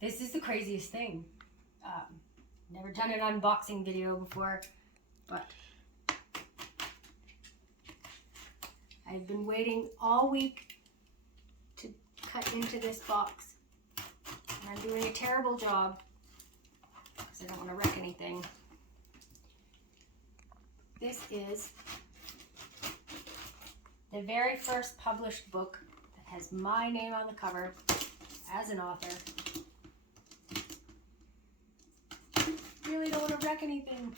This is the craziest thing. Never done an unboxing video before, but I've been waiting all week to cut into this box. And I'm doing a terrible job because I don't want to wreck anything. This is the very first published book that has my name on the cover as an author. Really don't want to wreck anything.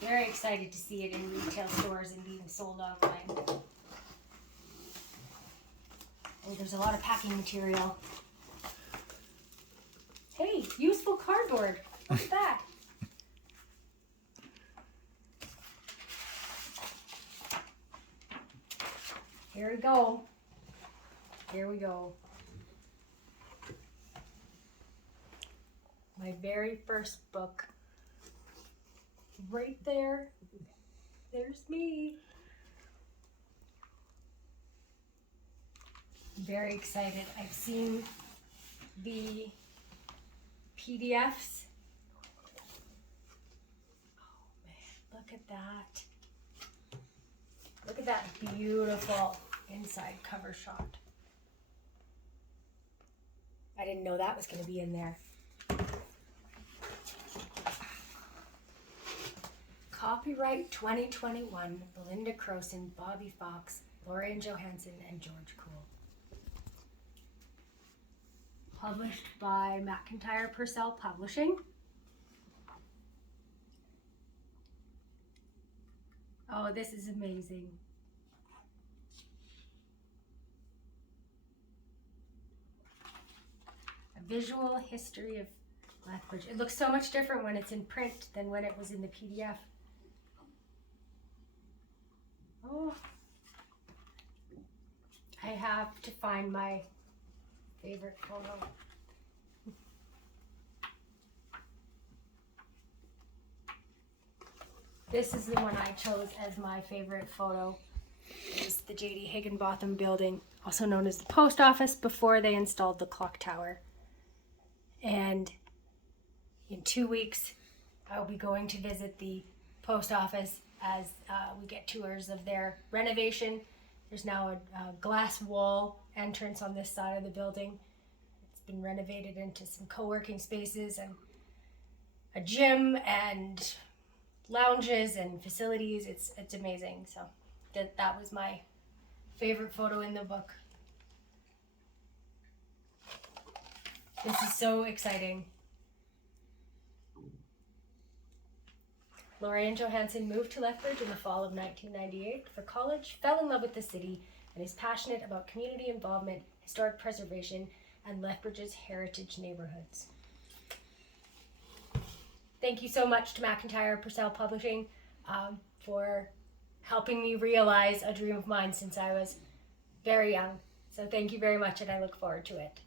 Very excited to see it in retail stores and being sold online. Oh, there's a lot of packing material. Hey, useful cardboard. What's that? Here we go. Here we go. My very first book. Right there. There's me. I'm very excited. I've seen the PDFs. Oh man, look at that. Look at that beautiful inside cover shot. I didn't know that was going to be in there. Copyright 2021, Belinda Crowson, Bobby Fox, Lorien Johansen, and George Cool. Published by McIntyre Purcell Publishing. Oh, this is amazing. A visual history of Lethbridge. It looks so much different when it's in print than when it was in the PDF. Oh, I have to find my favorite photo. This is the one I chose as my favorite photo. It's the J.D. Higginbotham building, also known as the post office, before they installed the clock tower. And in 2 weeks, I'll be going to visit the post office as we get tours of their renovation. There's now a glass wall entrance on this side of the building. It's been renovated into some co-working spaces and a gym and lounges and facilities. It's amazing. So that was my favorite photo in the book. This is so exciting. Lorien Johansen moved to Lethbridge in the fall of 1998 for college, fell in love with the city, and is passionate about community involvement, historic preservation, and Lethbridge's heritage neighborhoods. Thank you so much to McIntyre Purcell Publishing for helping me realize a dream of mine since I was very young. So thank you very much, and I look forward to it.